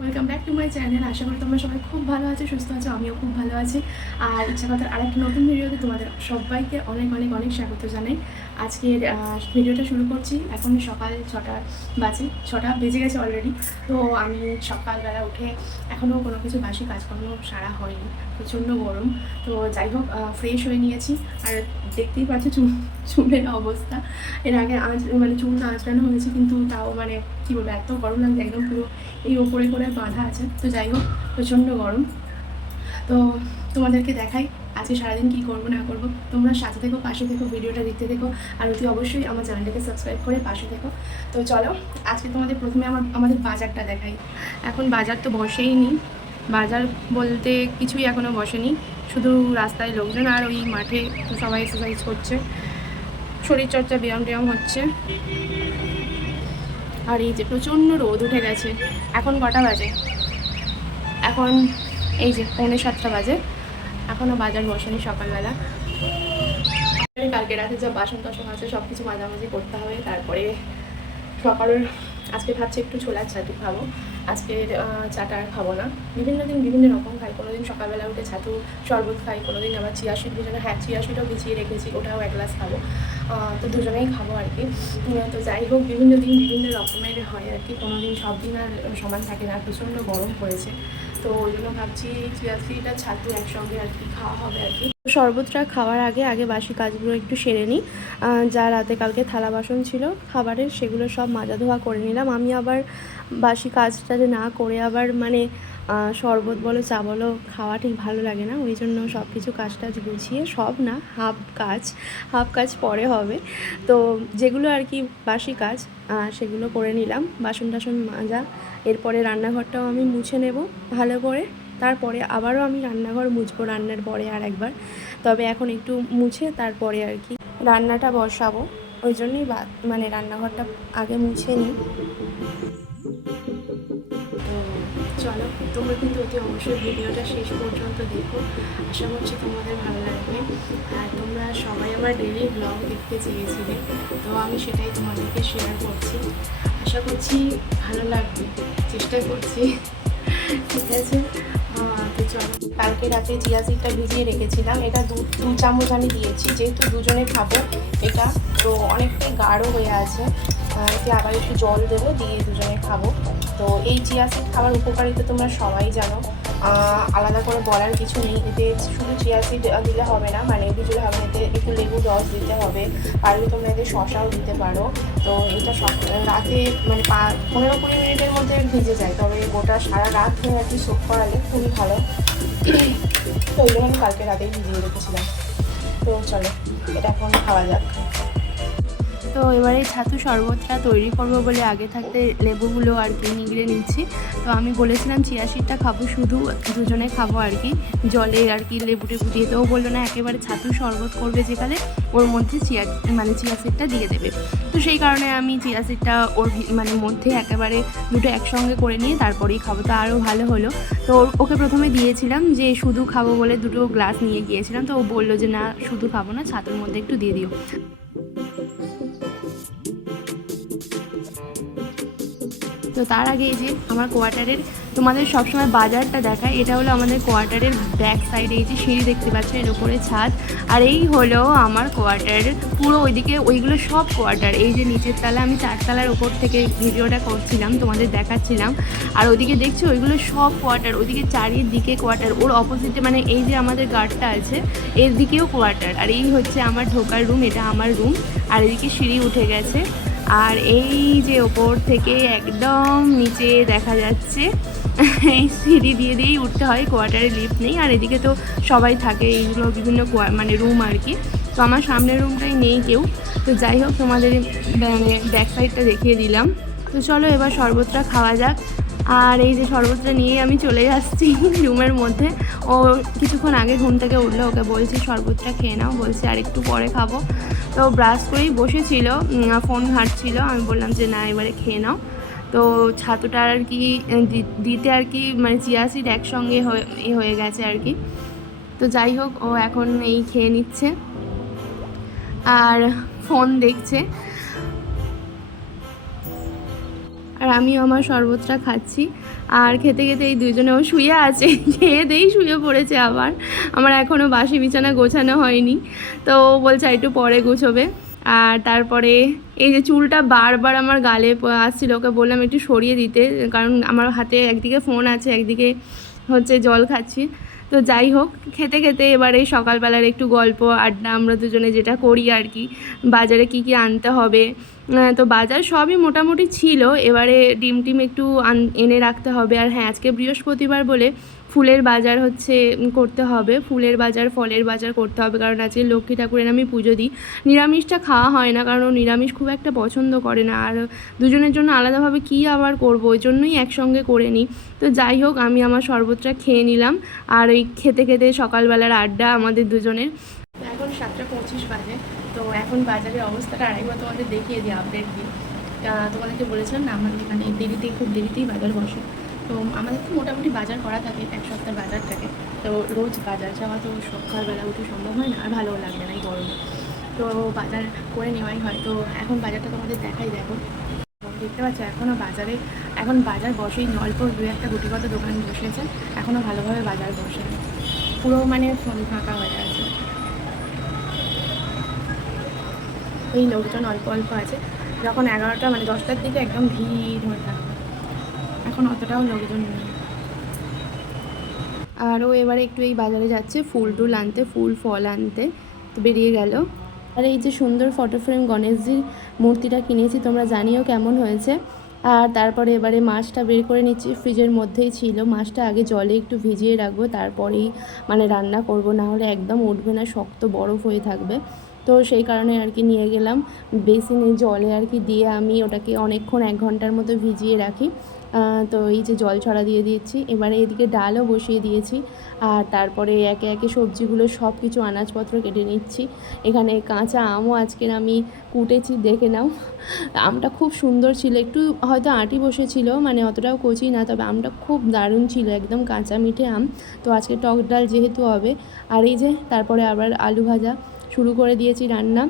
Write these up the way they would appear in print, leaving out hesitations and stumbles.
Welcome back to my channel. আশা করি তোমরা সবাই খুব ভালো আছো, সুস্থ আছো। আমিও খুব ভালো আছি। আর ইচ্ছা কথার আরেকটা নতুন ভিডিওতে তোমাদের সবাইকে অনেক অনেক অনেক স্বাগত জানাই। আজকের ভিডিওটা শুরু করছি। এখন সকাল 6টা বাজে, 6টা বেজে গেছে অলরেডি। তো আমি সকালবেলা উঠে এখনও কোনো কিছু বাসি কাজকর্ম সারা হয়নি, প্রচণ্ড গরম। তো যাই হোক, ফ্রেশ হয়ে নিয়েছি। আর দেখতেই পাচ্ছি চুলের অবস্থা। এর আগে চুল আঁচড়ানো হয়েছে, কিন্তু তাও কী বলবো, এত গরম লাগছে, একদম পুরো এই ওপরে করে বাঁধা আছে। তো যাই হোক, প্রচণ্ড গরম। তো তোমাদেরকে দেখাই আজকে সারাদিন কী করবো না করবো। তোমরা সাথে থেকো, পাশে থেকো, ভিডিওটা দেখতে থেকো। আর অতি অবশ্যই আমার চ্যানেলটাকে সাবস্ক্রাইব করে পাশে থেকো। তো চলো, আজকে তোমাদের প্রথমে আমাদের বাজারটা দেখাই। এখন বাজার তো বসেই নি, বাজার বলতে কিছুই এখনও বসেনি, শুধু রাস্তায় লোকজন আর ওই মাঠে সবাই এক্সারসাইজ করছে, শরীরচর্চা, ব্যায়াম হচ্ছে। আর এই যে প্রচণ্ড রোদ উঠে গেছে। এখন কটা বাজে? এখন এই যে 6:45 বাজে, এখনও বাজার বসেনি সকালবেলা। কালকে রাতে যা বাসন টাসন আছে সব কিছু মাঝামাঝি করতে হবে। তারপরে সকালের আজকে ভাবছি একটু ছোলার ছাতু খাবো। আজকের চাটা আর খাবো না। বিভিন্ন দিন বিভিন্ন রকম খাই। কোনো দিন সকালবেলা উঠে ছাতু শরবত খাই, কোনো দিন আবার চিয়া সিড ভিজানো, চিয়া সিডও ভিজিয়ে রেখেছি, ওটাও 1 গ্লাস খাবো। তো দুজনেই খাবো আর কি। তো যাই হোক, বিভিন্ন দিন বিভিন্ন রকমের হয় আর কি। কোনো দিন সব দিন আর সমান থাকে না, প্রচণ্ড গরম পড়েছে। তো ওই জন্য ভাবছি চিয়া সিড আর ছাতু একসঙ্গে আর কি খাওয়া হবে আর কি। শরবতটা খাওয়ার আগে আগে বাসি কাজগুলো একটু সেরে নিই। যা রাতে কালকে থালা বাসন ছিল খাবারের, সেগুলো সব মাজা ধোয়া করে নিলাম। আমি আবার বাসি কাজটা যে না করে আবার শরবত বলো চা বলো খাওয়া ঠিক ভালো লাগে না। ওই জন্য সব কিছু কাজ টাজ গুছিয়ে, সব না, হাফ কাজ পরে হবে। তো যেগুলো আর কি বাসি কাজ সেগুলো করে নিলাম, বাসন টাসন মাজা। এরপরে রান্নাঘরটাও আমি মুছে নেব ভালো করে। তারপরে আবারও আমি রান্নাঘর মুছবো রান্নার পরে আর একবার। তবে এখন একটু মুছে তারপরে আর কি রান্নাটা বসাবো। ওই জন্যই রান্নাঘরটা আগে মুছে নিই। তো চলো, তোমরা কিন্তু অতি অবশ্যই ভিডিওটা শেষ পর্যন্ত দেখো। আশা করছি তোমাদের ভালো লাগবে। আর তোমরা সবাই আমার ডেইলি ব্লগ দেখতে চেয়েছিলে, তো আমি সেটাই তোমাদেরকে শেয়ার করছি। আশা করছি ভালো লাগবে, চেষ্টা করছি। ঠিক আছে, তো চলো। কালকে রাতে চিয়া সিডটা ভিজিয়ে রেখেছিলাম। এটা দু চামচ আমি দিয়েছি, যেহেতু দুজনে খাবো এটা, তো অনেকটাই গাঢ় হয়ে আছে। এতে আবার একটু জল দেবো, দিয়ে দুজনে খাবো। তো এই চিয়া সিড খাওয়ার উপকারিতা তোমরা সবাই জানো, আলাদা করে বলার কিছু নেই। এতে শুধু চিয়া সিড দিলে হবে না, ভিজলে হবে না, এতে একটু লেবু রস দিতে হবে। পারলে তোমরা এতে শশাও দিতে পারো। তো এটা রাতে 15-20 মিনিটের মধ্যে ভিজে যায়, তবে গোটা সারা রাত ধরে আর কি সোক করালে খুবই ভালো। তো ওই জন্য আমি কালকে রাতেই ভিজিয়ে রেখেছিলাম। তো চলো, এটা এখন খাওয়া যাক। তো এবারে ছাতু শরবতটা তৈরি করব বলে আগে থাকতে লেবুগুলো আর কি নিগড়ে নিচ্ছি। তো আমি বলেছিলাম চিয়া সিডটা খাবো, শুধু দুজনে খাবো আর কি, জলে আর কি লেবু টেবু দিয়ে। তো ও বললো না, একেবারে ছাতু শরবত করবে যেখানে, ওর মধ্যে চিয়া সিডটা দিয়ে দেবে। তো সেই কারণে আমি চিয়া সিডটা ওর মধ্যে একেবারে দুটো একসঙ্গে করে নিয়ে তারপরেই খাবো, তো আরও ভালো হলো। তো ওকে প্রথমে দিয়েছিলাম যে শুধু খাবো বলে 2 গ্লাস নিয়ে গিয়েছিলাম। তো ও বললো যে না, শুধু খাবো না, ছাতুর মধ্যে একটু দিয়ে দিও। তো তার আগে এই যে আমার কোয়ার্টারের, তোমাদের সবসময় বাজারটা দেখায়, এটা হলো আমাদের কোয়ার্টারের ব্যাক সাইডে। এই যে সিঁড়ি দেখতে পাচ্ছ, এর ওপরে ছাদ। আর এই হলো আমার কোয়ার্টারের পুরো ওইদিকে, ওইগুলো সব কোয়ার্টার। এই যে নিচের তলা, আমি 4 তলার ওপর থেকে ভিডিওটা করছিলাম, তোমাদের দেখাচ্ছিলাম। আর ওইদিকে দেখছো, ওইগুলো সব কোয়ার্টার। ওইদিকে চারিদিকে কোয়ার্টার, ওর অপোজিটে এই যে আমাদের গার্ডটা আছে, এর দিকেও কোয়ার্টার। আর এই হচ্ছে আমার ঢোকার রুম, এটা আমার রুম। আর এদিকে সিঁড়ি উঠে গেছে। আর এই যে ওপর থেকে একদম নিচে দেখা যাচ্ছে, এই সিঁড়ি দিয়েই উঠতে হয়, কোয়ার্টারে লিফট নেই। আর এদিকে তো সবাই থাকে, এইগুলো বিভিন্ন রুম আর কি। তো আমার সামনের রুমটাই নেই কেউ। তো যাই হোক, তোমাদের ব্যাক সাইডটা দেখিয়ে দিলাম। তো চলো এবার শরবতটা খাওয়া যাক। আর এই যে শরবতটা নিয়ে আমি চলে যাচ্ছি রুমের মধ্যে। ও কিছুক্ষণ আগে ঘুম থেকে উঠলো, ওকে বলছি শরবতটা খেয়ে নাও, বলছে আর একটু পরে খাবো। তো ব্রাশ করেই বসেছিল, ফোন ঘাঁটছিল। আমি বললাম যে না, এবারে খেয়ে নাও। তো ছাতুটা আর কি দিতে আর কি চিয়া সিড একসঙ্গে হয়ে গেছে আর কি। তো যাই হোক, ও এখন এই খেয়ে নিচ্ছে আর ফোন দেখছে। আর আমিও আমার শরবতটা খাচ্ছি। আর খেতে খেতে এই দুজনেও শুয়ে আছে, খেয়ে দিয়েই শুয়ে পড়েছে। আবার আমার এখনও বাসি বিছানা গোছানো হয়নি, তো ও বলছে একটু পরে গুছোবে। আর তারপরে এই যে চুলটা বারবার আমার গালে আসছিল, ওকে বললাম একটু সরিয়ে দিতে, কারণ আমার হাতে একদিকে ফোন আছে, একদিকে হচ্ছে জল খাচ্ছি। তো যাই হোক, খেতে খেতে এবারে সকালবেলার একটু গল্প আড্ডা আমরা দুজনে যেটা করি আর কি, বাজারে কি কি আনতে হবে। তো বাজার সবই মোটামুটি ছিল, এবারে ডিম টিম একটু এনে রাখতে হবে। আর হ্যাঁ, আজকে বৃহস্পতিবার বলে ফুলের বাজার হচ্ছে করতে হবে, ফুলের বাজার ফলের বাজার করতে হবে, কারণ আজকে লক্ষ্মী ঠাকুরের আমি পুজো দিই। নিরামিষটা খাওয়া হয় না, কারণ ও নিরামিষ খুব একটা পছন্দ করে না, আর দুজনের জন্য আলাদাভাবে কী আবার করবো, ওই জন্যই একসঙ্গে করে নিই। তো যাই হোক, আমি আমার শরবতটা খেয়ে নিলাম, আর ওই খেতে খেতে সকালবেলার আড্ডা আমাদের দুজনের। এখন 7:25 বাজে। তো এখন বাজারের অবস্থাটা আরেকবার তোমাদের দেখিয়ে দিই, আপডেট দিই। তোমাদেরকে বলেছিলাম না আমাদের মানে খুব দেরিতেই বাজার বসে। তো আমাদের তো মোটামুটি বাজার করা থাকে, এক সপ্তাহ বাজার থাকে। তো রোজ বাজার যাওয়া তো সকালবেলা উঠে সম্ভব হয় না, আর ভালোও লাগবে না এই গরমে। তো বাজার করে নেওয়াই হয়। তো এখন বাজারটা তোমাদের দেখো। দেখতে পাচ্ছ এখন বাজার বসেই, অল্প দু একটা গুটিগত দোকান বসেছে, এখনও ভালোভাবে বাজার বসে পুরো মানে ফাঁকা হয়ে আছে। এই লোকজন অল্প অল্প আছে, যখন 11টা মানে 10টার দিকে একদম ভিড় হয়ে থাকবে, এখন অতটাও লোকজন নেই। আর ও এবারে একটু এই বাজারে যাচ্ছে ফুল টুল আনতে, ফুল ফল আনতে, তো বেরিয়ে গেল। আর এই যে সুন্দর ফটো ফ্রেম গণেশজির মূর্তিটা কিনেছি, তোমরা জানিও কেমন হয়েছে। আর তারপরে এবারে মাছটা বের করে নিচ্ছি, ফ্রিজের মধ্যেই ছিল, মাছটা আগে জলে একটু ভিজিয়ে রাখবো, তারপরেই মানে রান্না করব, না হলে একদম উঠবে না, শক্ত বরফ হয়ে থাকবে। তো সেই কারণে আর কি নিয়ে গেলাম, বেসিনে জলে আর কি দিয়ে আমি ওটাকে অনেকক্ষণ 1 ঘন্টার মতো ভিজিয়ে রাখি। তো এই যে জল ছড়া দিয়ে দিয়েছি, এবারে এদিকে ডালও বসিয়ে দিয়েছি। আর তারপরে একে একে সবজিগুলো সব কিছু আনাজপত্র কেটে নিচ্ছি। এখানে কাঁচা আমও আজকের আমি কুটেছি, দেখে নাও। আমটা খুব সুন্দর ছিল, একটু হয়তো আঁটি বসেছিল, মানে অতটাও কচি না, তবে আমটা খুব দারুণ ছিল, একদম কাঁচা মিঠে আম। তো আজকে টক ডাল যেহেতু হবে। আর এই যে তারপরে আবার আলু ভাজা শুরু করে দিয়েছি রান্না।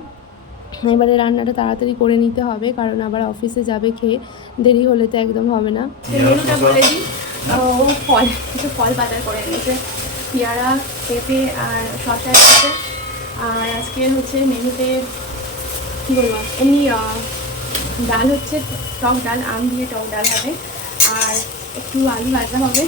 এবারে রান্নাটা তাড়াতাড়ি করে নিতে হবে, কারণ আবার অফিসে যাবে, খেয়ে দেরি হলে তো একদম হবে না। মেনুটা বলে দিই, ও কিছু ফল বাজার করে নিয়েছে, পেয়ারা, পেঁপে আর শসা এনেছে। আর আজকে হচ্ছে মেনুতে কী বলবো, এমনি ডাল হচ্ছে টক ডাল, আম দিয়ে টক ডাল হবে, আর একটু আলু ভাজা হবে,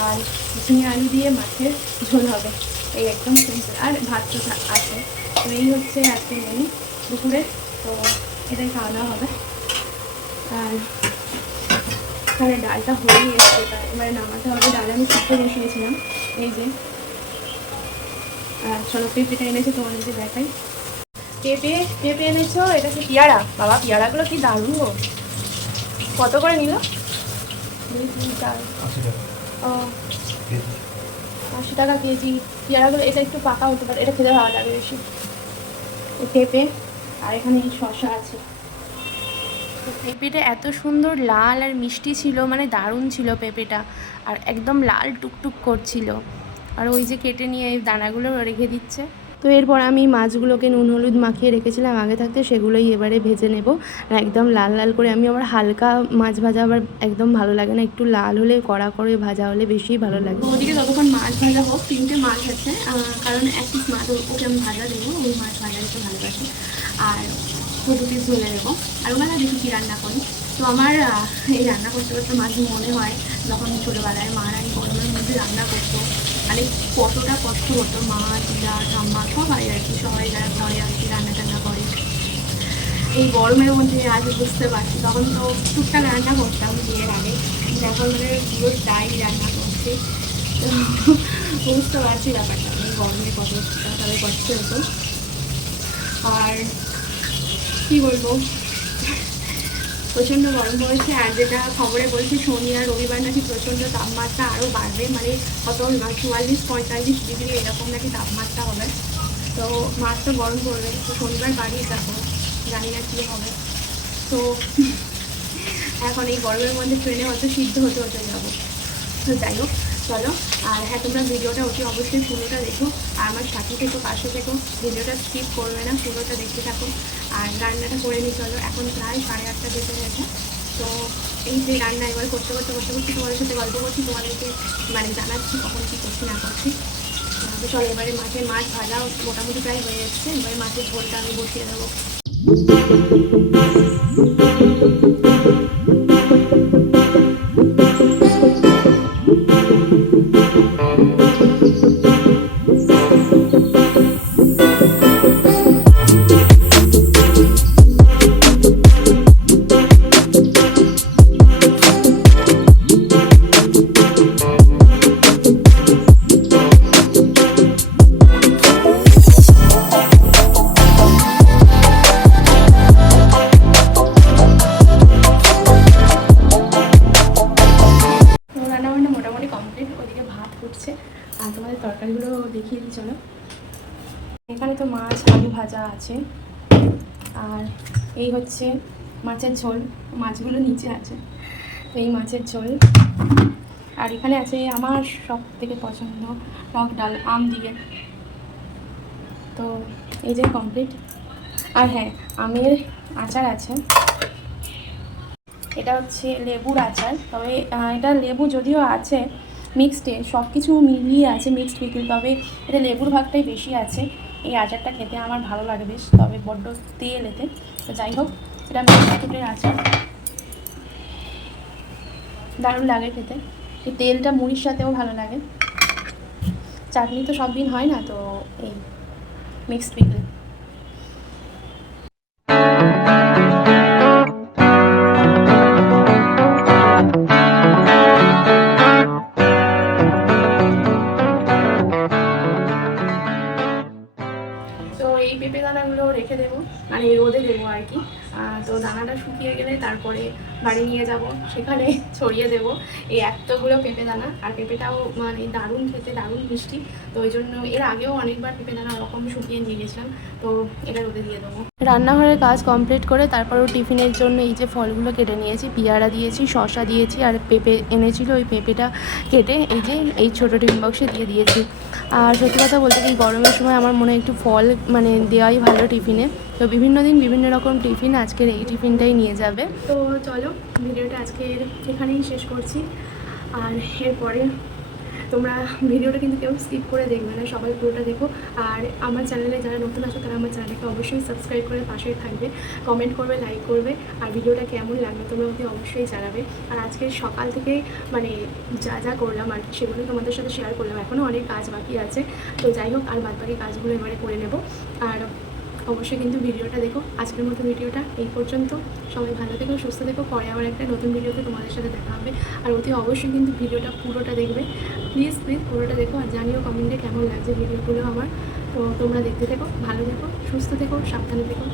আর ঝিঙে আলু দিয়ে মাছের ঝোল হবে, এই একদম সিম্পল। আর ভাত তো আছে। তো এই হচ্ছে আজকে মেনু দুপুরে, তো এটাই খাওয়া দাওয়া হবে। আর এখানে ডালটা হয়েই এসছে, এবারে নামাতে হবে। ডাল আমি শুকতে বসিয়েছিলাম, এই যে। আর চলো পেঁপেটা এনেছে তোমাদেরকে দেখাই। পেঁপে এনেছো, এটা হচ্ছে পেয়ারা। বাবা, পেয়ারাগুলো কি দারুণ গো! কত করে নিল? 2, 3, 4, ও 80 টাকা কেজি পেয়ারাগুলো। এটা একটু পাকা হতে পারে, এটা খেতে ভালো লাগে বেশি। পেঁপে, আর এখানে এই শসা আছে। পেঁপেটা এত সুন্দর লাল আর মিষ্টি ছিল, মানে দারুণ ছিল পেঁপেটা, আর একদম লাল টুকটুক করছিল। আর ওই যে কেটে নিয়ে এই দানাগুলো রেখে দিচ্ছে। তো এরপর আমি মাছগুলোকে নুন হলুদ মাখিয়ে রেখেছিলাম আগে থাকতে, সেগুলোই এবারে ভেজে নেব একদম লাল লাল করে। আমি আবার হালকা মাছ ভাজা আবার একদম ভালো লাগে না, একটু লাল হলে, কড়া করে ভাজা হলে বেশি ভালো লাগে। ওদিকে ততক্ষণ মাছ ভাজা হোক, 3টে মাছ আছে, কারণ 1 পিস মাছ ওকে আমি ভাজা দেবো, ওই মাছ ভাজা দিতে ভালোবাসি। আর 2 পিস ঝোলে দেবো। আর ওনারা দেখি কী রান্না করি। তো আমার এই রান্না করতে করতে মাঝে মনে হয়, যখন ছোটোবেলায় মারা এই গরমের মধ্যে রান্না করতো, মানে কতটা কষ্ট হতো। মা, দিদা, ঠাম্মা সবাই আর কি, সবাই যারা ঘরে আর কি রান্না টান্না করে এই গরমের মধ্যে, আজ বুঝতে পারছি। তখন তো টুকটাক রান্না করতাম বিয়ের আগে, এখন মানে পুরো তাই রান্না করছি। তো বুঝতে পারছি ব্যাপারটা, এই গরমে কতটা তাদের কষ্ট হতো। আর কী বলবো, প্রচণ্ড গরম পড়েছে। আর যেটা খবরে বলছে, শনি আর রবিবার নাকি প্রচণ্ড তাপমাত্রা আরও বাড়বে, মানে কত 44-45 ডিগ্রি এরকম নাকি তাপমাত্রা হবে। তো মাছ তো গরম পড়বে, তো শনিবার বাড়িয়ে যাবো, জানি না কী হবে। তো এখন এই গরমের মধ্যে ট্রেনে হয়তো সিদ্ধ হতে হতে যাবো। তো যাই হোক, চলো। আর হ্যাঁ, তোমরা ভিডিওটা অবশ্যই পুরোটা দেখো, আর আমার সাথে থেকো, পাশে থেকো, ভিডিওটা স্কিপ করবে না, পুরোটা দেখতে থাকো। আর রান্নাটা করে নিই, চলো। এখন প্রায় 8:30 বেজে গেছে। তো এই যে রান্না এবার করতে করতে বসে বসে তোমাদের সাথে গল্প করছি, তোমাদেরকে মানে জানাচ্ছি কখন কী করছি না করছি। তো চলো এবারে মাছ ভাজা মোটামুটি প্রায় হয়ে যাচ্ছে, এবারে মাছের ঝোলটা আমি বসিয়ে দেবো। রান্নাবান্না মোটামুটি কমপ্লিট, ওইদিকে ভাত ফুটছে আর তোমাদের তরকারিগুলো দেখিয়ে দিই চলো। এখানে তো মাছ আলু ভাজা আছে, আর এই হচ্ছে মাছের ঝোল, মাছগুলো নিচে আছে, তো এই মাছের ঝোল। আর এখানে আছে আমার সব থেকে পছন্দ টক ডাল আম দিয়ে, তো এই যে কমপ্লিট। আর হ্যাঁ, আমের আচার আছে, এটা হচ্ছে লেবুর আচার, তবে এটা লেবু যদিও আছে মিক্সডে, সব কিছু মিলিয়ে আছে মিক্সড পিকল, তবে এটা লেবুর ভাগটাই বেশি আছে। এই আচারটা খেতে আমার ভালো লাগে বেশ, তবে বড্ড তেল এতে, তো যাই হোক এটা মিক্সড ফ্রুটের আচার, দারুণ লাগে খেতে। এই তেলটা মুড়ির সাথেও ভালো লাগে, চাটনি তো সব দিন হয় না, তো এই মিক্সড পিকল। তো এই পেঁপে দানাগুলো রেখে দেবো, মানে রোদে দেবো আর কি। তো দানাটা শুকিয়ে গেলে তারপরে বাড়ি নিয়ে যাব, সেখানে ছড়িয়ে দেবো এই এতগুলো পেঁপে দানা। আর পেঁপেটাও মানে দারুণ খেতে, দারুণ মিষ্টি, তো ওই জন্য এর আগেও অনেকবার পেঁপে দানা ওরকম শুকিয়ে নিয়ে গেছিলাম, তো এটা রোদে দিয়ে দেবো। রান্নাঘরের কাজ কমপ্লিট করে তারপরও টিফিনের জন্য এই যে ফলগুলো কেটে নিয়েছি, পেয়ারা দিয়েছি, শসা দিয়েছি, আর পেঁপে এনেছিল, ওই পেঁপেটা কেটে এই যে এই ছোটো টিফিন বক্সে দিয়ে দিয়েছি। আর সত্যি কথা বলতে কি, গরমের সময় আমার মনে হয় একটু ফল মানে দেওয়াই ভালো টিফিনে, তো বিভিন্ন দিন বিভিন্ন রকম টিফিন, আজকের এই টিফিনটাই নিয়ে যাবে। তো চলো ভিডিওটা আজকের এখানেই শেষ করছি, আর এরপরে তোমরা ভিডিওটা কিন্তু কেউ স্কিপ করে দেখবে না, সবাই পুরোটা দেখো। আর আমার চ্যানেলে যারা নতুন আসো তারা আমার চ্যানেলকে অবশ্যই সাবস্ক্রাইব করে পাশে থাকবে, কমেন্ট করবে, লাইক করবে, আর ভিডিওটা কেমন লাগবে তোমরা ওকে অবশ্যই জানাবে। আর আজকে সকাল থেকে মানে যা যা করলাম আর কি সেগুলো তোমাদের সাথে শেয়ার করলাম, এখনও অনেক কাজ বাকি আছে, তো যাই হোক আর বাদবাকি কাজগুলো এবারে করে নেব। আর অবশ্যই কিন্তু ভিডিওটা দেখো। আজকের মতো ভিডিওটা এই পর্যন্ত, সবাই ভালো থেকো, সুস্থ থেকো, পরে আবার একটা নতুন ভিডিওতে তোমাদের সাথে দেখা হবে। আর অতি অবশ্যই কিন্তু ভিডিওটা পুরোটা দেখবে, প্লিজ পুরোটা দেখো, আর জানিও কমেন্টে কেমন লাগছে ভিডিওগুলো আমার। তো তোমরা দেখতে থেকো, ভালো থেকো, সুস্থ থেকো, সাবধানে থেকো।